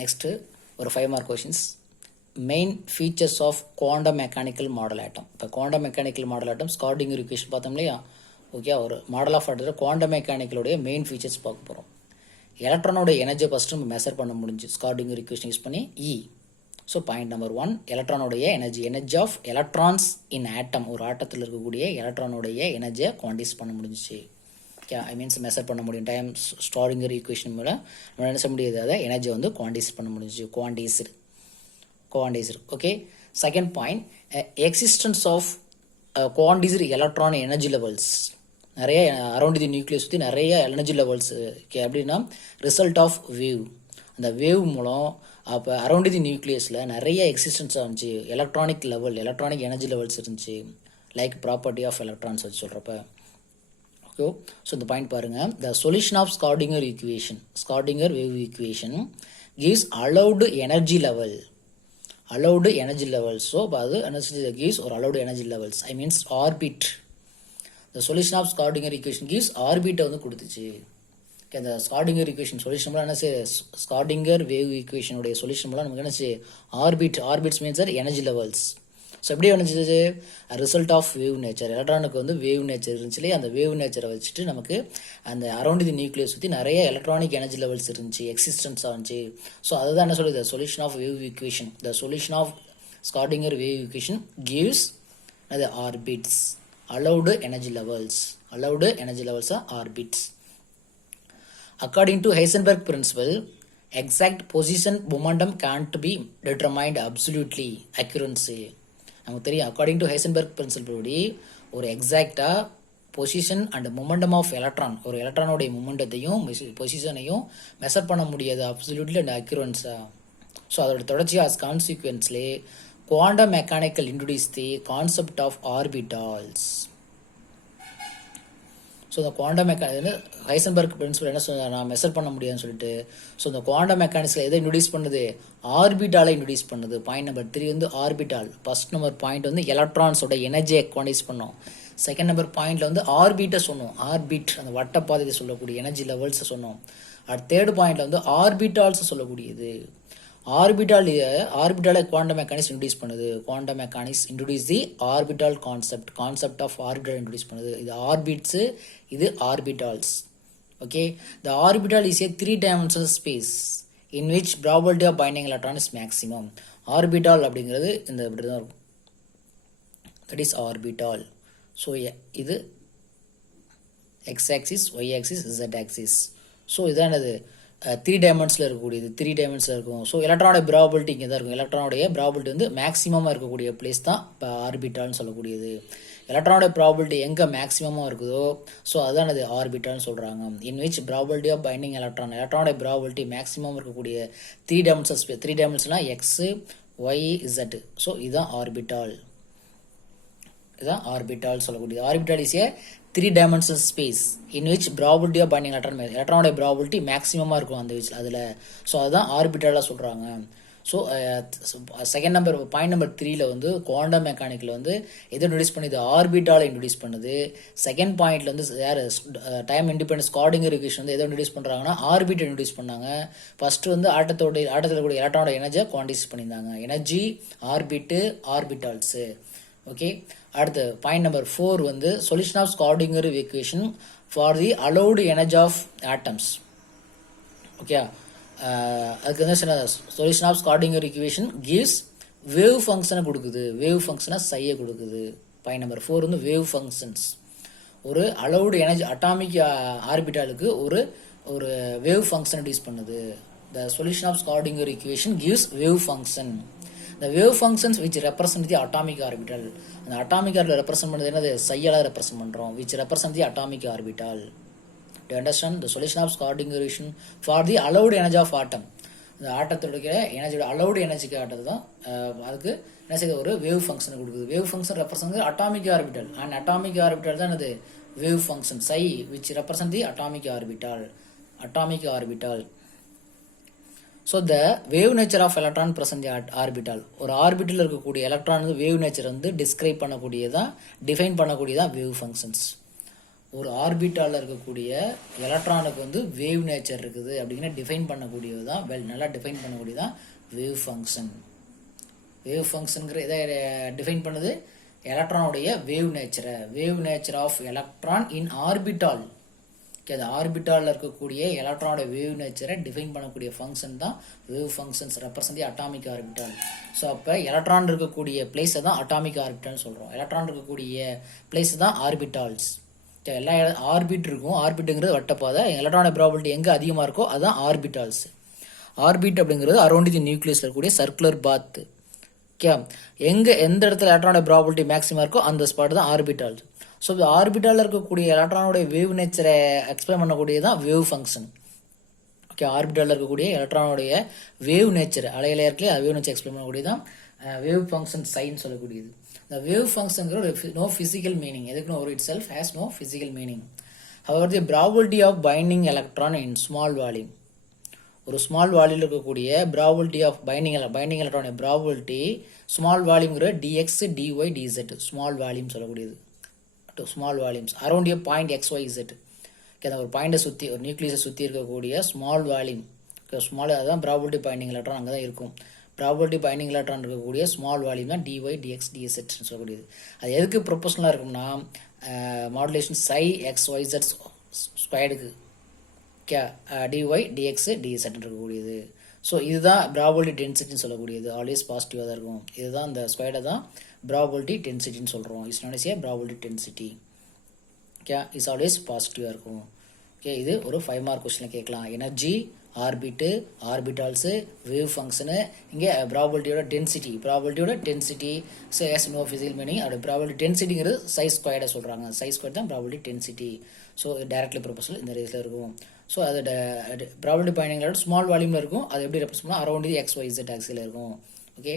Next ஒரு 5 mark questions. Main features of quantum mechanical model atom. இப்போ quantum mechanical model atom Schrodinger equation பார்த்தோம் இல்லையா? Okay, ஒரு model of ஆட்டத்தில் quantum மெக்கானிக்கலுடைய மெயின் ஃபீச்சர்ஸ் பார்க்க போகிறோம். எலக்ட்ரானோட எனர்ஜியை ஃபஸ்ட்டு நம்ம மெஷர் பண்ண முடிஞ்சு ஸ்கார்டிங்கர் ஈக்குவேஷன் யூஸ் பண்ணி ஸோ பாயிண்ட் நம்பர் 1, எலக்ட்ரானோடைய energy of electrons in atom. ஒரு ஆட்டத்தில் இருக்கக்கூடிய எலக்ட்ரானோடைய எனர்ஜியை குவான்டிஸ் பண்ண முடிஞ்சிச்சு. ஐ மீன்ஸ் மெஷர் பண்ண முடியும். டைம் ஸ்கார்டிங்கர் ஈக்குவேஷன் மூலம் நம்ம என்ன செய்ய முடியாது, அதை எனர்ஜி வந்து குவான்டிஸ் பண்ண முடிஞ்சிச்சு. Quantizer. Okay, second point, existence of quantizer electron energy levels. நிறைய அரௌண்ட் தி நியூக்ளியஸ் சுற்றி நிறைய எனர்ஜி லெவல்ஸ் அப்படின்னா ரிசல்ட் ஆஃப் வேவ். அந்த வேவ் மூலம் அப்போ அரௌண்ட் தி நியூக்ளியஸில் நிறைய எக்ஸிஸ்டன்ஸ் இருந்துச்சு. எலக்ட்ரானிக் எனர்ஜி லெவல்ஸ் இருந்துச்சு. லைக் ப்ராப்பர்ட்டி ஆஃப் எலக்ட்ரான்ஸ் வச்சு சொல்கிறப்ப. ஓகே, ஸோ இந்த பாயிண்ட் பாருங்கள். The solution of Schrodinger wave equation gives allowed energy level. So அது energy gives or allowed energy levels. I means orbit. The solution of Schrödinger equation gives orbit வந்து கொடுத்துச்சு. இந்த ஸ்கார்டிங்கர் equation solution மூலம் என்ன செய்ய, ஸ்கார்டிங்கர் wave ஈக்குவேஷனுடைய solution மூலம் நமக்கு என்ன செய்ய, orbits means energy levels. So எப்படி வந்துச்சு, ரிசல்ட் ஆஃப் வேவ் நேச்சர். எலக்ட்ரானுக்கு வந்து வேவ் நேச்சர் இருந்துச்சு இல்லையா? அந்த வேவ் நேச்சரை வச்சுட்டு நமக்கு அந்த அரௌண்ட் தி நியூக்ளியஸ் சுற்றி நிறைய எலக்ட்ரானிக் எனர்ஜி லெவல்ஸ் இருந்துச்சு, எக்ஸிஸ்டன்ஸாக இருந்துச்சு. ஸோ அதுதான் என்ன சொல்லுது, solution of wave equation. The solution of Schrodinger wave equation gives அது orbits, allowed energy levels are orbits. According to Heisenberg principle, exact position momentum can't be determined absolutely accuracy. நமக்கு தெரியும், according to Heisenberg principal படி ஒரு எக்ஸாக்டாக position and momentum of electron, ஒரு எலக்ட்ரானோடைய மொமெண்டத்தையும் பொசிஷனையும் measure பண்ண முடியாது அப்சல்யூட்லி அண்ட் அக்யூரன்ஸாக. ஸோ அதோட தொடர்ச்சியாக கான்சிக்வன்ஸ்லே quantum mechanical introduce the concept of orbitals. So இந்த குவாண்டம் ஹைசன்பர்க் பிரின்சிபல் என்ன சொன்னால், நான் மெஷர் பண்ண முடியாதுன்னு சொல்லிட்டு, ஸோ இந்த குவாண்டம் மெக்கானிக்ஸில் எதை இன்ட்ரோடியூஸ் பண்ணுது, ஆர்பிட்டாலை இன்ட்ரோடியூஸ் பண்ணுது. பாயிண்ட் நம்பர் 3 வந்து ஆர்பிட்டால். ஃபர்ஸ்ட் நம்பர் பாயிண்ட் வந்து எலக்ட்ரான்ஸோட எனர்ஜியை குவான்டைஸ் பண்ணோம். செகண்ட் நம்பர் பாயிண்ட்ல வந்து ஆர்பிட்டை சொன்னோம். ஆர்பிட் அந்த வட்டப்பாதையை சொல்லக்கூடிய எனர்ஜி லெவல்ஸை சொன்னோம். அடுத்த தேர்ட் பாயிண்ட்ல வந்து ஆர்பிட்டால்ஸ் சொல்லக்கூடியது. ஆர்பிட்டாலை குவாண்டம் மெக்கானிக்ஸ் இன்ட்ரோடியூஸ் பண்ணுது. Quantum mechanics introduce the orbital concept of orbital introduce பண்ணுது. இது ஆர்பிட்ஸ், இது orbitals. Okay, the orbital is a 3-dimensional space in which probability of finding electron is maximum. Orbital அப்படிங்கிறது இந்த இப்படி தான் இருக்கும். That is orbital. ஸோ இது X axis, Y axis, Z axis. So இதானது 3 dimensional இருக்கக்கூடியது. 3 dimensional இருக்கும். ஸோ எலக்ட்ரானோட ப்ராபபிலிட்டி இங்கே தான் இருக்கும். எலக்ட்ரானோடைய ப்ராபபிலிட்டி வந்து மேக்ஸிமமாக இருக்கக்கூடிய பிளேஸ் தான் இப்போ ஆர்பிட்டால்னு சொல்லக்கூடியது. எலக்ட்ரானோட ப்ராபபிலிட்டி எங்கே மேக்ஸிமமாக இருக்குதோ ஸோ அதான் அது ஆர்பிட்டால்னு சொல்கிறாங்க. In which probability of finding எலக்ட்ரானோட ப்ராபபிலிட்டி மேக்ஸிமம் இருக்கக்கூடிய 3 dimensional space. 3 dimensional X, Y, Z. So இதுதான் ஆர்பிட்டால். சொல்லக்கூடியது. Orbital is a 3-dimensional space in which probability of finding எலக்ட்ரானோட ப்ராபபிலிட்டி மேக்ஸிமமாக இருக்கும் அந்த அதில். ஸோ அதுதான் ஆர்பிட்டாலாக சொல்கிறாங்க. So second number point number 3ல வந்து குவாண்டம் மெக்கானிக்கில் வந்து எதை இன்ட்ரோடியூஸ் பண்ணுது, ஆர்பிட்டாலை இன்ட்ரோடியூஸ் பண்ணுது. செகண்ட் பாயிண்ட்ல வந்து யார் டைம் இண்டிபெண்டன்ஸ் ஸ்கார்டிங்கர் ஈக்குவேஷன் வந்து எதை இன்ட்ரோடியூஸ் பண்ணுறாங்கன்னா ஆர்பிட்டை இன்ட்ரோடியூஸ் பண்ணாங்க. ஃபர்ஸ்ட் வந்து ஆட்டத்தில் கூடிய எலக்ட்ரானோட எனர்ஜியை குவான்டைஸ் பண்ணியிருந்தாங்க. Energy, orbit, orbitals. ஓகே, அடுத்து பாயிண்ட் நம்பர் 4 வந்து solution of Schrodinger equation for the allowed energy of atoms. Okay, அதுக்கு வந்து solution of Schrodinger equation gives wave ஃபங்க்ஷனை கொடுக்குது. வேவ் ஃபங்க்ஷனை சையை கொடுக்குது. பாயிண்ட் நம்பர் 4 வந்து வேவ் ஃபங்க்ஷன்ஸ். ஒரு அலௌடு எனர்ஜி அட்டாமிக் ஆர்பிட்டாலுக்கு ஒரு வேவ் ஃபங்க்ஷன் யூஸ் பண்ணுது. The solution of Schrodinger equation gives wave function. The wave functions which represent the atomic orbital. அந்த அட்டாமிக் ஆர்பிட்டல் ரெப்ரசென்ட் பண்ணுறது என்னது, சையால ரெப்ரசென்ட் பண்ணுறோம். which represent the atomic orbital. Do you understand? The solution of Schrödinger equation for the allowed energy of atom. இந்த ஆட்டத்தோட எனர்ஜியோட allowed எனர்ஜிக்கு ஆட்டது தான் அதுக்கு என்ன செய்யுது, ஒரு வேவ் ஃபங்க்ஷன் கொடுக்குது. Wave function represent atomic orbital. And atomic orbital தான் என்னது, wave function psi which represent the atomic orbital. So the wave nature of electron present orbital. ஒரு ஆர்பிட்டல் இருக்கக்கூடிய எலக்ட்ரான் வந்து வேவ் நேச்சர் வந்து டிஸ்கிரைப் பண்ணக்கூடியதான், define பண்ணக்கூடியதான் wave functions. ஒரு ஆர்பிட்டாலில் இருக்கக்கூடிய எலக்ட்ரானுக்கு வந்து வேவ் நேச்சர் இருக்குது அப்படிங்கிற டிஃபைன் பண்ணக்கூடியது தான் நல்லா டிஃபைன் பண்ணக்கூடியது தான் வேவ் ஃபங்க்ஷன். வேவ் ஃபங்க்ஷனுங்கிற இதை டிஃபைன் பண்ணுது எலக்ட்ரானுடைய wave nature of electron in orbital. அது ஆர்பிட்டாலில் இருக்கக்கூடிய எலக்ட்ரானோட வேவ் நேச்சரை டிஃபைன் பண்ணக்கூடிய ஃபங்க்ஷன் தான் wave functions represent atomic orbital. So அப்போ எலக்ட்ரான் இருக்கக்கூடிய பிளேஸை தான் அட்டாமிக் ஆர்பிட்டால்னு சொல்கிறோம். எலக்ட்ரான் இருக்கக்கூடிய பிளேஸ் தான் ஆர்பிட்டால்ஸ். எல்லா ஆர்பிட் இருக்கும். ஆர்பிட்டுங்கிறது வட்டப்பாதை. எலக்ட்ரானோட ப்ராபபிலிட்டி எங்கே அதிகமாக இருக்கோ அதுதான் ஆர்பிட்டால்ஸ். ஆர்பிட் அப்படிங்கிறது அரௌண்ட் தி நியூக்ளியஸ் இருக்கக்கூடிய சர்க்குலர் பாத். ஓகே, எந்த இடத்துல எலக்ட்ரானோட ப்ராபபிலிட்டி மேக்ஸிமம் இருக்கோ அந்த ஸ்பாட் தான் ஆர்பிட்டால்ஸ். ஸோ ஆர்பிட்டாலில் இருக்கக்கூடிய எலக்ட்ரானோட வேவ் நேச்சரை எக்ஸ்பிளைன் பண்ணக்கூடியது தான் வேவ் ஃபங்க்ஷன். ஓகே, ஆர்பிட்டாலில் இருக்கக்கூடிய எலக்ட்ரானோடைய வேவ் நேச்சர் அலையில இருக்கே வேவ் நேச்சர் எக்ஸ்பிளைன் பண்ணக்கூடியது தான் வேவ் ஃபங்க்ஷன் சைன் சொல்லக்கூடியது. இந்த வேவ் ஃபங்க்ஷன்கிற நோ ஃபிசிக்கல் மீனிங். எதுக்கு ஒரு itself has no physical meaning. However the probability of finding electron in small volume. ஒரு ஸ்மால் வால்யூமில் இருக்கக்கூடிய ப்ராபபிலிட்டி ஆஃப் பைண்டிங் எலக்ட்ரானுடைய ப்ராபபிலிட்டி ஸ்மால் வால்யூம்ங்கிற d x d y d z small volume சொல்லக்கூடியது. Small volumes around a point XYZ. ஒரு பாயிண்டை சுற்றி ஒரு நியூக்ளியஸை சுற்றி இருக்கக்கூடிய ஸ்மால் வால்யூம் ஸ்மால் அதுதான் ப்ராபபிலிட்டி பைண்டிங் எலக்ட்ரான் அங்கே தான் இருக்கும். ப்ராபபிலிட்டி பைண்டிங் எலக்ட்ரான் இருக்கக்கூடிய ஸ்மால் வால்யூம் தான் டிஒய் டிஎக்ஸ் டிஎஸ்எட்னு சொல்லக்கூடியது. அது எதுக்கு ப்ரொபோஷனலாக இருக்கும்னா மாடுலேஷன் சை XYZ ஸ்கொயர்டுக்கு டிஒய் டிஎக்ஸ் டிஎஸ்எட் இருக்கக்கூடியது. ஸோ இதுதான் ப்ராபபிலிட்டி டென்சிட்டின்னு சொல்லக்கூடியது. ஆல்வேஸ் பாசிட்டிவாக தான் இருக்கும். இதுதான் இந்த ஸ்கொயர்டை தான் ப்ராபபிலிட்டி டென்சிட்டின்னு சொல்கிறோம். It's not is a probability density. Okay, is always பாசிட்டிவாக இருக்கும். ஓகே, இது ஒரு 5 மார்க் கொஸ்டினில் கேட்கலாம். Energy, orbit, orbitals, wave function, இங்கே ப்ராபபிலிட்டியோட density has no physical meaning. அதோட ப்ராபபிலிட்டி டென்சிட்டிங்கிறது சைஸ் ஸ்கொயர்டை சொல்கிறாங்க. சைஸ் ஸ்கொயர் தான் probability density. So directly proportional இந்த ரேஸில் இருக்கும். ஸோ அதோட ப்ராபபிலிட்டி பைண்டிங்கோட ஸ்மால் வால்யூமில் இருக்கும். அது எப்படி ரெப்ரசன்ட் பண்ணால் அரௌண்ட் XYZ ஆக்சில் இருக்கும். ஓகே.